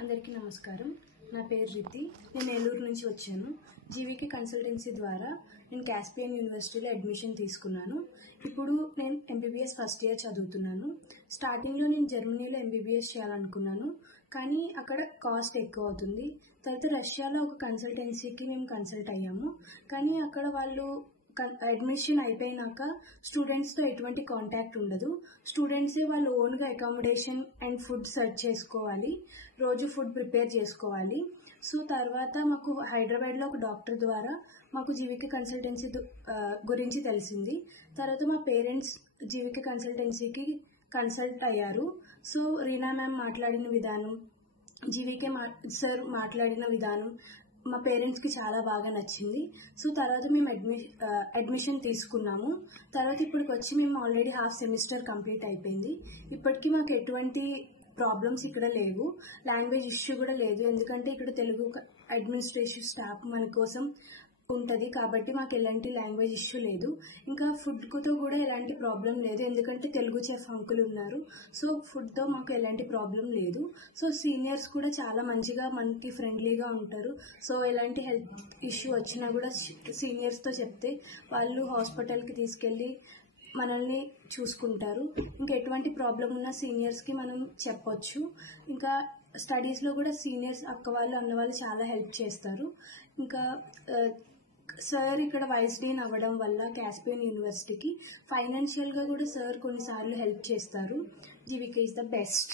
అందరికీ నమస్కారం. నా పేరు రితి. నేను నెల్లూరు నుంచి వచ్చాను. జీవీకే కన్సల్టెన్సీ ద్వారా నేను కాస్పియన్ యూనివర్సిటీలో అడ్మిషన్ తీసుకున్నాను. ఇప్పుడు నేను ఎంబీబీఎస్ ఫస్ట్ ఇయర్ చదువుతున్నాను. స్టార్టింగ్లో నేను జర్మనీలో ఎంబీబీఎస్ చేయాలనుకున్నాను, కానీ అక్కడ కాస్ట్ ఎక్కువ అవుతుంది. తర్వాత రష్యాలో ఒక కన్సల్టెన్సీకి మేము కన్సల్ట్ అయ్యాము, కానీ అక్కడ వాళ్ళు అడ్మిషన్ అయిపోయినాక స్టూడెంట్స్తో ఎటువంటి కాంటాక్ట్ ఉండదు. స్టూడెంట్సే వాళ్ళు ఓన్గా అకామిడేషన్ అండ్ ఫుడ్ సెర్చ్ చేసుకోవాలి, రోజు ఫుడ్ ప్రిపేర్ చేసుకోవాలి. సో తర్వాత మాకు హైదరాబాద్లో ఒక డాక్టర్ ద్వారా మాకు జీవీకే కన్సల్టెన్సీ గురించి తెలిసింది. తర్వాత మా పేరెంట్స్ జీవీకే కన్సల్టెన్సీకి కన్సల్ట్ అయ్యారు. సో రీనా మ్యామ్ మాట్లాడిన విధానం, జీవీకే సార్ మాట్లాడిన విధానం మా పేరెంట్స్కి చాలా బాగా నచ్చింది. సో తర్వాత మేము అడ్మిషన్ తీసుకున్నాము. తర్వాత ఇప్పటికి వచ్చి మేము ఆల్రెడీ హాఫ్ సెమిస్టర్ కంప్లీట్ అయిపోయింది. ఇప్పటికీ మాకు ఎటువంటి ప్రాబ్లమ్స్ ఇక్కడ లేవు. లాంగ్వేజ్ ఇష్యూ కూడా లేదు, ఎందుకంటే ఇక్కడ తెలుగు అడ్మినిస్ట్రేషన్ స్టాఫ్ మన కోసం ఉంటుంది కాబట్టి మాకు ఎలాంటి లాంగ్వేజ్ ఇష్యూ లేదు. ఇంకా ఫుడ్తో కూడా ఎలాంటి ప్రాబ్లం లేదు, ఎందుకంటే తెలుగు చెఫ్ అంకుల్ ఉన్నారు. సో ఫుడ్తో మాకు ఎలాంటి ప్రాబ్లం లేదు. సో సీనియర్స్ కూడా చాలా మంచిగా మనకి ఫ్రెండ్లీగా ఉంటారు. సో ఎలాంటి హెల్త్ ఇష్యూ వచ్చినా కూడా సీనియర్స్తో చెప్తే వాళ్ళు హాస్పిటల్కి తీసుకెళ్ళి మనల్ని చూసుకుంటారు. ఇంకా ఎటువంటి ప్రాబ్లం ఉన్నా సీనియర్స్కి మనం చెప్పొచ్చు. ఇంకా స్టడీస్లో కూడా సీనియర్స్ అక్క వాళ్ళు అన్న వాళ్ళు చాలా హెల్ప్ చేస్తారు. ఇంకా సార్ ఇక్కడ వైస్ డీన్ అవ్వడం వల్ల కాస్పియన్ యూనివర్సిటీకి ఫైనాన్షియల్గా కూడా సార్ కొన్నిసార్లు హెల్ప్ చేస్తారు. GVK is the best.